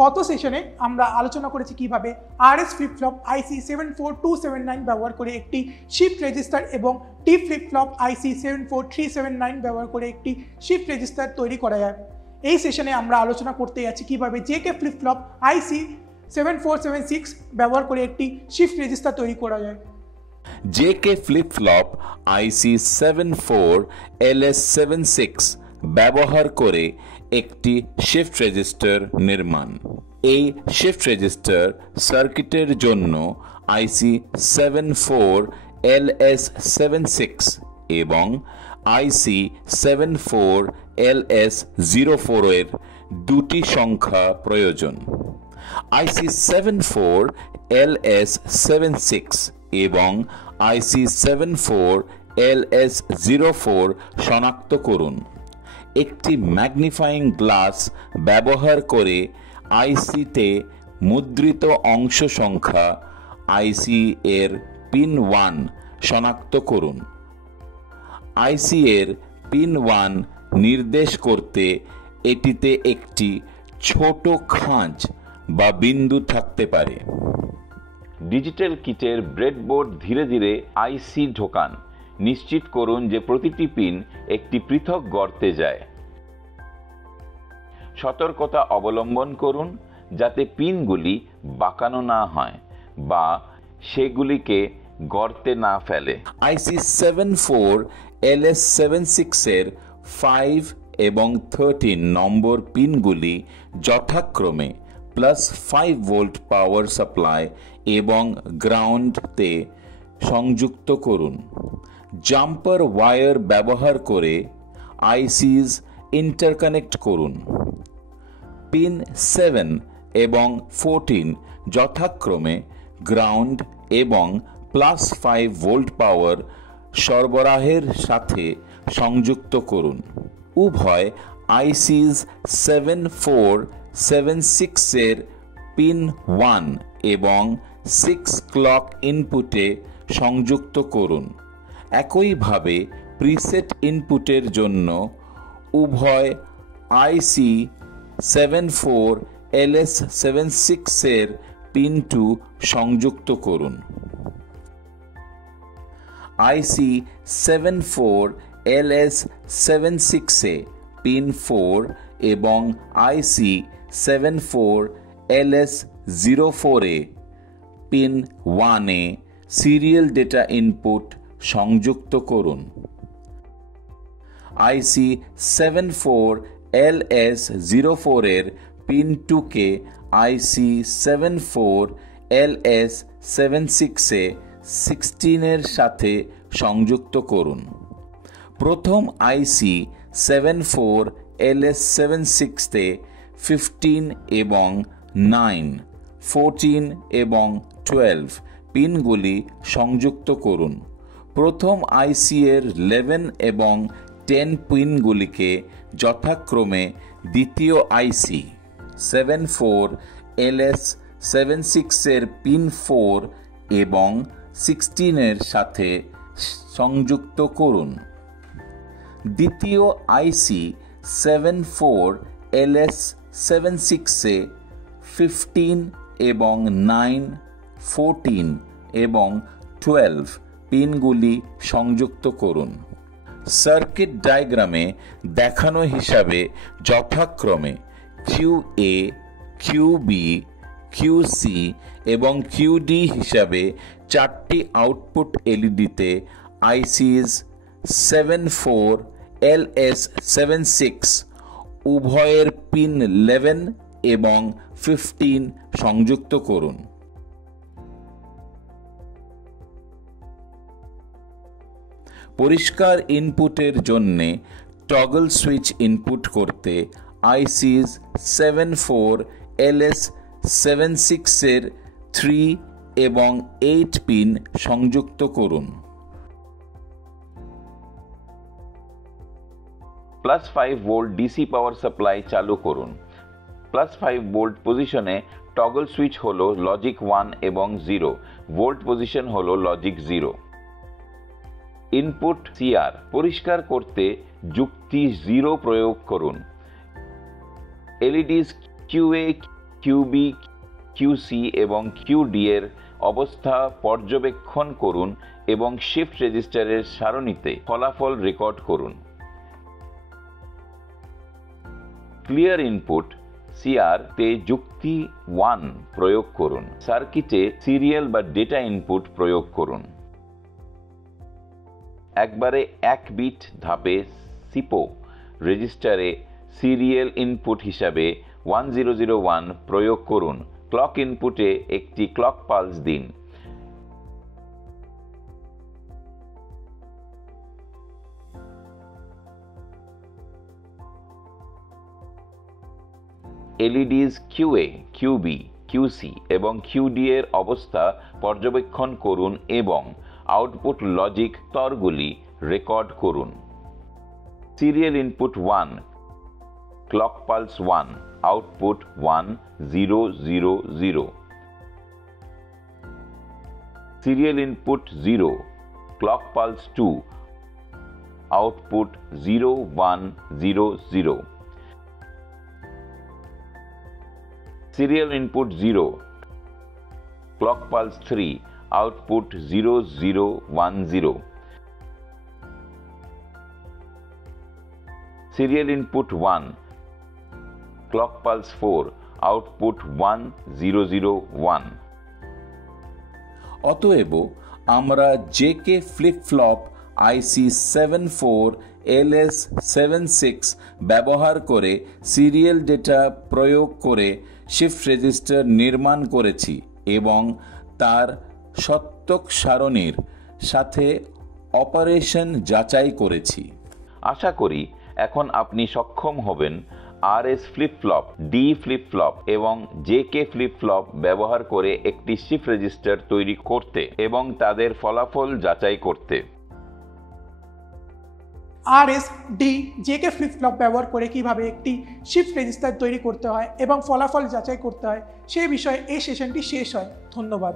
গত সেশনে আমরা আলোচনা করেছি কিভাবে RS ফ্লিপ ফ্লপ IC 74279 ব্যবহার করে একটি শিফট রেজিস্টার এবং T ফ্লিপ ফ্লপ IC 74379 ব্যবহার করে একটি শিফট রেজিস্টার তৈরি করা যায়। এই সেশনে আমরা আলোচনা করতে যাচ্ছি কিভাবে JK ফ্লিপ ফ্লপ IC 7476 ব্যবহার করে একটি শিফট রেজিস্টার তৈরি করা যায়। JK flip flop IC 74LS76 ব্যবহার করে একটি শিফট রেজিস্টার নির্মাণ। এই শিফট রেজিস্টার সার্কিটের জন্য IC 74LS76 এবং IC 74LS04 এর দুটি সংখ্যা প্রয়োজন। IC 74LS76 এবং IC 74LS04 শনাক্ত করুন। একটি ম্যাগনিফাইং গ্লাস ব্যবহার করে আইসিতে মুদ্রিত অংশ সংখ্যা আইসি এর পিন 1 শনাক্ত করুন। আইসি এর পিন 1 নির্দেশ করতে এটিতে একটি ছোট খাঁজ বা বিন্দু থাকতে পারে। ডিজিটাল কিটের ব্রেডবোর্ড ধীরে ধীরে আইসি ঢোকান। নিশ্চিত করুন যে প্রতিটি পিন একটি পৃথক গর্তে যায়। সতর্কতা অবলম্বন করুন যাতে পিনগুলি বাঁকানো না হয় বা সেগুলিকে গর্তে না ফেলে। IC 74LS76 এর 5 এবং 13 নম্বর পিনগুলি যথাক্রমে +5 ভোল্ট পাওয়ার সাপ্লাই এবং গ্রাউন্ডতে সংযুক্ত করুন। জাম্পার ওয়্যার ব্যবহার করে আইসিস ইন্টারকানেক্ট করুন। পিন 7 এবং 14 যথাক্রমে গ্রাউন্ড এবং +5 ভোল্ট পাওয়ার সরবরাহের সাথে সংযুক্ত করুন। উভয় আইসিস 7476 এর পিন 1 এবং 6 ক্লক ইনপুটে সংযুক্ত করুন। একইভাবে প্রিসেট ইনপুটের জন্য উভয় আইসি 74LS76 এর পিন 2 সংযুক্ত করুন। আইসি 74LS76 এ পিন 4 এবং আইসি 74LS04 এ পিন 1 এ সিরিয়াল ডেটা ইনপুট সংযুক্ত করুন। আইসি 74LS04 এর পিন 2 কে আইসি 74LS76 এ 16 এর সাথে সংযুক্ত করুন। প্রথম আইসি 74LS76 তে 15 এবং 9, 14 এবং 12 পিনগুলি সংযুক্ত করুন। প্রথম আইসি এর 11 এবং 10 পিনগুলিকে যথাক্রমে দ্বিতীয় আইসি 74LS76 এর পিন 4 এবং 16 এর সাথে সংযুক্ত করুন। দ্বিতীয় আইসি 74LS76 এ 15 এবং 9, 14 এবং 12 পিনগুলি সংযুক্ত করুন। সার্কিট ডায়াগ্রামে দেখানো হিসাবে যথাক্রমে QA, QB, QC এবং QD হিসাবে 4টি আউটপুট এলইডিতে আইসিস 74LS76 উভয়ের পিন 11 এবং 15 সংযুক্ত করুন। পরিষ্কার ইনপুটের জন্য টগল সুইচ ইনপুট করতে আইসিস 74LS76 এর 3 এবং 8 পিন সংযুক্ত করুন। +5 ভোল্ট ডিসি পাওয়ার সাপ্লাই চালু করুন। +5 ভোল্ট পজিশনে টগল সুইচ হলো লজিক 1 এবং 0, ভোল্ট পজিশন হলো লজিক 0। ইনপুট CR পরিষ্কার করতে যুক্তি 0 প্রয়োগ করুন। এলইডিস QA, কিউবি, কিউসি এবং কিউডি এর অবস্থা পর্যবেক্ষণ করুন এবং শিফট রেজিস্টারের সারণীতে ফলাফল রেকর্ড করুন। ক্লিয়ার ইনপুট সিআর তে যুক্তি 1 প্রয়োগ করুন। সার্কিটে সিরিয়াল বা ডেটা ইনপুট প্রয়োগ করুন। একবারে 1 বিট ধাপে সিপো রেজিস্টারে সিরিয়াল ইনপুট হিসাবে 1001 প্রয়োগ করুন। ক্লক ইনপুটে একটি ক্লক পালস দিন। এলইডিস কিউএ, কিউবি, কিউসি এবং কিউডি এর অবস্থা পর্যবেক্ষণ করুন এবং আউটপুট লজিক স্তরগুলি রেকর্ড করুন। Serial input 1, clock pulse 1, output 1 0 0 0। Serial input 0, clock pulse 2, output 0 1 0 0। Serial input 0, clock pulse 3, output 0 0 1 0। Serial input 1, clock pulse 4, output 1 0 0 1। অতএব আমরা জেকে ফ্লিপ ফ্লপ আইসি 74LS76 ব্যবহার করে সিরিয়াল ডেটা প্রয়োগ করে শিফট রেজিস্টার নির্মাণ করেছি এবং তার সত্যক সারণীর সাথে অপারেশন যাচাই করেছি। আশা করি এখন আপনি সক্ষম হবেন RS flip flop, D flip flop এবং জেকে ফ্লিপ ফ্লপ ব্যবহার করে একটি শিফট রেজিস্টার তৈরি করতে এবং তাদের ফলাফল যাচাই করতে। RS, D, JK flip flop ব্যবহার করে কিভাবে একটি শিফট রেজিস্টার তৈরি করতে হয় এবং ফলাফল যাচাই করতে হয় সে বিষয়ে এই সেশনটি শেষ হয়। ধন্যবাদ।